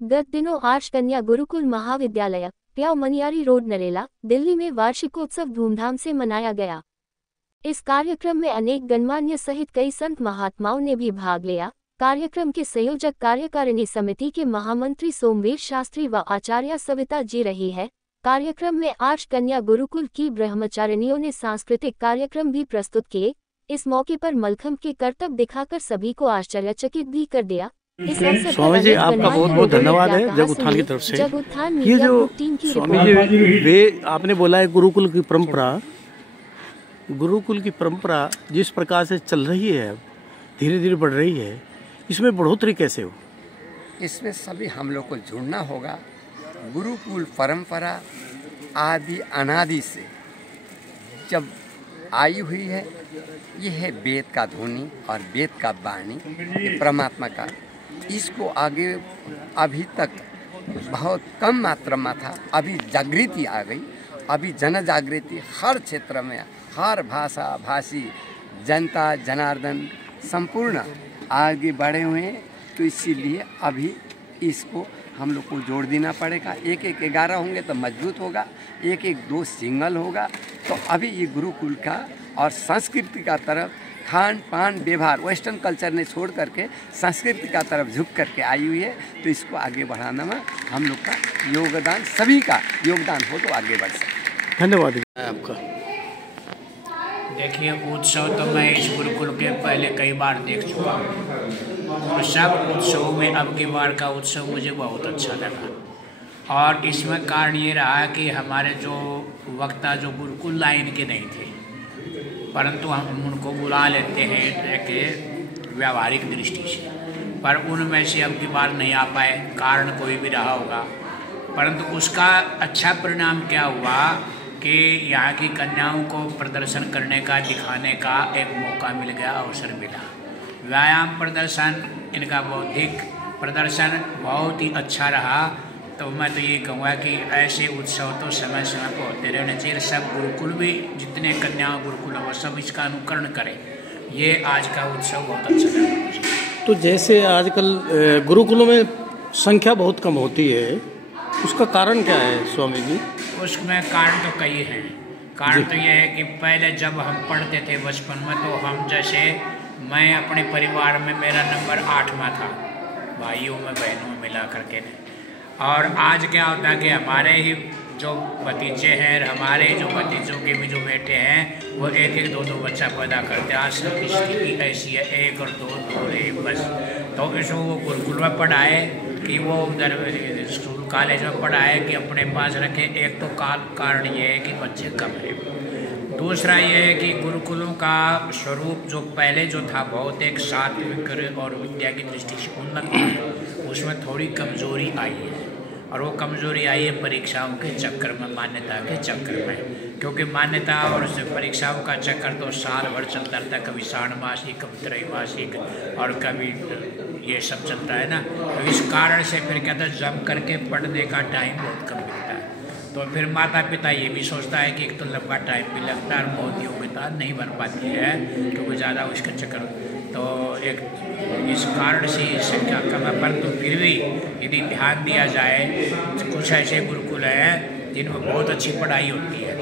गत दिनों आर्ष कन्या गुरुकुल महाविद्यालय प्याव मनियारी रोड नरेला दिल्ली में वार्षिकोत्सव धूमधाम से मनाया गया। इस कार्यक्रम में अनेक गणमान्य सहित कई संत महात्माओं ने भी भाग लिया। कार्यक्रम के संयोजक कार्यकारिणी समिति के महामंत्री सोमवीर शास्त्री व आचार्य सविता जी रही है। कार्यक्रम में आर्ष कन्या गुरुकुल की ब्रह्मचारिणियों ने सांस्कृतिक कार्यक्रम भी प्रस्तुत किए। इस मौके पर मलखम्ब के करतब दिखाकर सभी को आश्चर्यचकित भी कर दिया। स्वामी जी आपका बहुत बहुत धन्यवाद है जग उत्थान की तरफ से। ये जो स्वामी जी वे आपने बोला है गुरुकुल की परंपरा जिस प्रकार से चल रही है, धीरे धीरे बढ़ रही है, इसमें बढ़ोतरी कैसे हो? इसमें सभी हम लोग को जुड़ना होगा। गुरुकुल परंपरा आदि अनादि से जब आई हुई है, ये है वेद का ध्वनि और वेद का वाणी, परमात्मा का। इसको आगे अभी तक बहुत कम मात्रा में था, अभी जागृति आ गई। अभी जन जागृति हर क्षेत्र में, हर भाषा भाषी जनता जनार्दन संपूर्ण आगे बढ़े हुए हैं। तो इसीलिए अभी इसको हम लोग को जोड़ देना पड़ेगा। एक 11 होंगे तो मजबूत होगा, एक 2 सिंगल होगा। तो अभी ये गुरुकुल का और संस्कृति का तरफ खान पान व्यवहार वेस्टर्न कल्चर ने छोड़ करके संस्कृति का तरफ झुक करके आई हुई है। तो इसको आगे बढ़ाने में हम लोग का योगदान, सभी का योगदान हो तो आगे बढ़ सके। धन्यवाद आपका। देखिए, उत्सव तो मैं इस गुरुकुल के पहले कई बार देख चुका हूँ और सब उत्सवों में अब की बार का उत्सव मुझे बहुत अच्छा लगा। और इसमें कारण ये रहा कि हमारे जो वक्ता जो गुरुकुल लाइन के नहीं थे, परंतु हम उनको बुला लेते हैं एक व्यावहारिक दृष्टि से, पर उनमें से अब की बार नहीं आ पाए, कारण कोई भी रहा होगा। परंतु उसका अच्छा परिणाम क्या हुआ कि यहाँ की कन्याओं को प्रदर्शन करने का, दिखाने का एक मौका मिल गया, अवसर मिला। व्यायाम प्रदर्शन, इनका बौद्धिक प्रदर्शन बहुत ही अच्छा रहा। तो मैं तो ये कहूँगा कि ऐसे उत्सव तो समय समय पर होते रहने चाहिए। सब गुरुकुल भी, जितने कन्याओं गुरुकुल हैं वो सब इसका अनुकरण करें। ये आज का उत्सव बहुत अच्छा लगा। तो जैसे आजकल गुरुकुलों में संख्या बहुत कम होती है, उसका कारण क्या है स्वामी जी? उसमें कारण तो कई हैं। कारण तो ये है कि पहले जब हम पढ़ते थे बचपन में, तो हम जैसे मैं अपने परिवार में मेरा नंबर 8वां था, भाइयों में बहनों में मिला करके। और आज क्या होता है कि हमारे ही जो भतीजे हैं, हमारे जो भतीजों के भी जो बेटे हैं, वो 1-1, 2-2 बच्चा पैदा करते हैं। आज की स्थिति ऐसी है, 1 और 2 और 1 बस। तो इसको वो गुरुकुल में पढ़ाए कि वो उधर स्कूल कॉलेज में पढ़ाए कि अपने पास रखे। एक तो कारण ये है कि बच्चे कम हैं। दूसरा ये है कि गुरुकुलों का स्वरूप जो पहले जो था बहुत एक सात्विक और विद्या की दृष्टि से उन्नत, उसमें थोड़ी कमजोरी आई है। और वो कमजोरी आई है परीक्षाओं के चक्कर में, मान्यता के चक्कर में। क्योंकि मान्यता और परीक्षाओं का चक्कर तो साल भर चलता रहता है, कभी षाण्मासिक, कभी त्रैमासिक और कभी ये सब चलता है ना। तो इस कारण से फिर कहते हैं जम करके पढ़ने का टाइम बहुत कम मिलता है। तो फिर माता पिता ये भी सोचता है कि एक तो लंबा टाइम भी लगता है और बहुत योग्यता नहीं बन पाती है क्योंकि ज़्यादा उसका चक्कर। तो एक इस कारण से संख्या कम है। परंतु फिर भी यदि ध्यान दिया जाए तो कुछ ऐसे गुरुकुल हैं जिनमें बहुत अच्छी पढ़ाई होती है,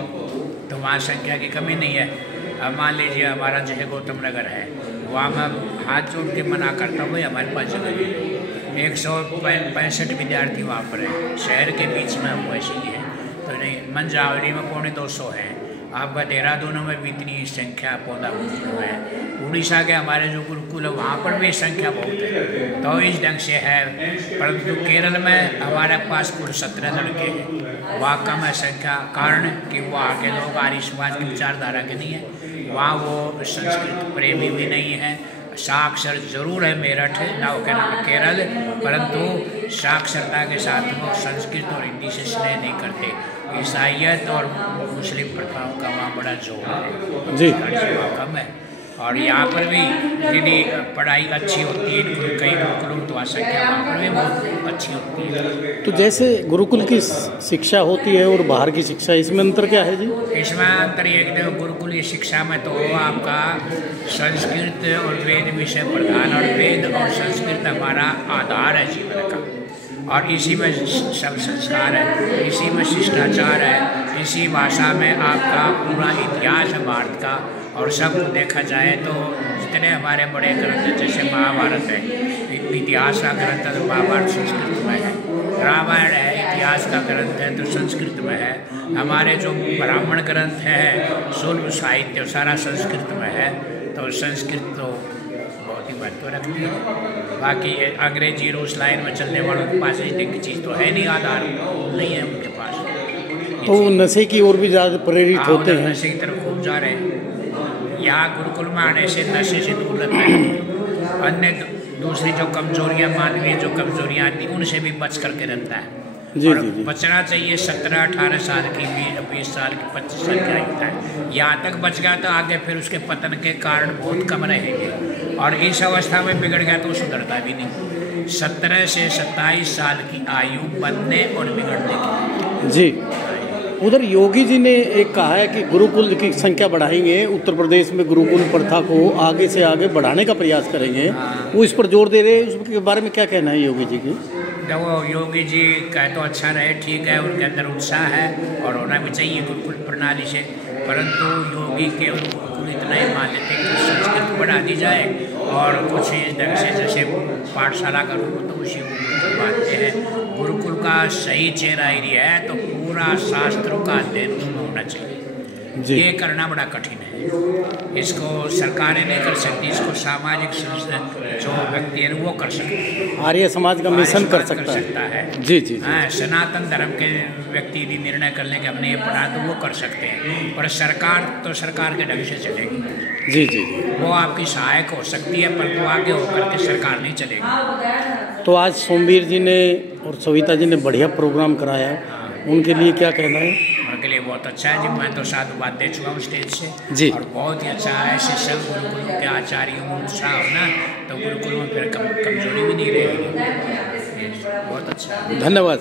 तो वहाँ संख्या की कमी नहीं है। अब मान लीजिए हमारा जैसे गौतम नगर है, वहाँ मैं हाथ जोड़ के मना करता हूँ, भाई हमारे पास जगह है। 165 विद्यार्थी वहाँ पर है, शहर के बीच में हम वैसे ही है। तो नहीं, मंझावरी में 250 है, आपका देहरादून में भी इतनी संख्या पौधा है। उड़ीसा के हमारे जो गुरुकुल है वहाँ पर भी संख्या बहुत है। तो इस ढंग से है। परंतु केरल में हमारे पास कुल 17 लड़के हैं, वहाँ कम है संख्या। कारण कि वहाँ के लोग आर्य समाज की विचारधारा के नहीं है, वहाँ वो संस्कृत प्रेमी भी नहीं है। साक्षर जरूर है मेरठ, ना के नाम केरल, परंतु साक्षरता के साथ वो संस्कृत और हिंदी से स्नेह नहीं करते। ईसाइयत और मुस्लिम प्रथाओं का वहाँ बड़ा जोर है जी, कम है। और यहाँ पर भी यदि पढ़ाई अच्छी होती है, कई गुरुकुलों तो संख्या वहाँ पर भी बहुत अच्छी होती है। तो जैसे गुरुकुल की शिक्षा होती है और बाहर की शिक्षा, इसमें अंतर क्या है जी? इसमें अंतर ये कि गुरुकुलीय शिक्षा में तो आपका संस्कृत और वेद विषय प्रधान, और वेद और संस्कृत हमारा आधार है जीवन का। और इसी में सब संस्कार है, इसी में शिष्टाचार है, इसी भाषा में आपका पूरा इतिहास है भारत का। और सब देखा जाए तो जितने हमारे बड़े ग्रंथ जैसे महाभारत है, इतिहास का ग्रंथ है तो महाभारत संस्कृत में है, रामायण है इतिहास का ग्रंथ है तो संस्कृत में है, हमारे जो ब्राह्मण ग्रंथ है सुलभ साहित्य सारा संस्कृत में है। तो संस्कृत तो बहुत ही महत्व रखती है। बाकी अंग्रेजी रूस लाइन में चलने वालों के पास इतनी की चीज़ तो है नहीं, आधार नहीं है उनके पास। तो वो नशे की ओर भी ज़्यादा प्रेरित होते हैं, नशे की तरफ खूब जा रहे हैं। यहाँ गुरुकुल में आने से नशे से दूर रहते हैं, अन्य दूसरी जो कमजोरियाँ मानवीय जो कमजोरियाँ आती हैं उनसे भी बच करके रहता है। जी, और जी। बचना चाहिए 17-18 साल की, 20 साल की, 25 साल की आयु है। यहाँ तक बच गया तो आगे फिर उसके पतन के कारण बहुत कम रहेंगे, और इस अवस्था में बिगड़ गया तो सुधरता भी नहीं। 17 से 27 साल की आयु बनने और बिगड़ने की। जी। उधर योगी जी ने एक कहा है कि गुरुकुल की संख्या बढ़ाएंगे, उत्तर प्रदेश में गुरुकुल प्रथा को आगे से आगे बढ़ाने का प्रयास करेंगे। वो इस पर जोर दे रहे हैं, उसके बारे में क्या कहना है योगी जी की? देखो योगी जी कहे तो अच्छा रहे, ठीक है, उनके अंदर उत्साह है और होना भी चाहिए गुरुकुल प्रणाली से, परंतु योगी केवल गुरुकुल इतना ही मान लेते हैं कि संस्कृत बढ़ा दी जाए और कुछ इस ढंग से जैसे पाठशाला का रूप तो उसी को मानते हैं। गुरुकुल का सही चेहरा एरिया है तो पूरा शास्त्रों का अध्ययन उसमें होना चाहिए। ये करना बड़ा कठिन है, इसको सरकारें नहीं कर सकती, इसको सामाजिक जो व्यक्ति है वो कर सकते हैं, आर्य समाज का मिशन कर सकता है। जी जी। हाँ, सनातन धर्म के व्यक्ति यदि निर्णय कर लें कि हमने ये पढ़ा तो वो कर सकते हैं, पर सरकार तो सरकार के ढंग से चलेगी। जी जी। वो आपकी सहायक हो सकती है पर वो आगे होकर के सरकार नहीं चलेगी। तो आज सोमवीर जी ने और सविता जी ने बढ़िया प्रोग्राम कराया, उनके लिए क्या कहना है? उनके लिए बहुत अच्छा है जी, मैं तो साधुवाद दे चुका हूँ स्टेज से जी। और बहुत ही अच्छा है। ऐसे सब गुरुकुलों के आचार्यों में उत्साह होना तो गुरुकुल में फिर कमजोरी भी नहीं रहेगी। बहुत अच्छा। धन्यवाद।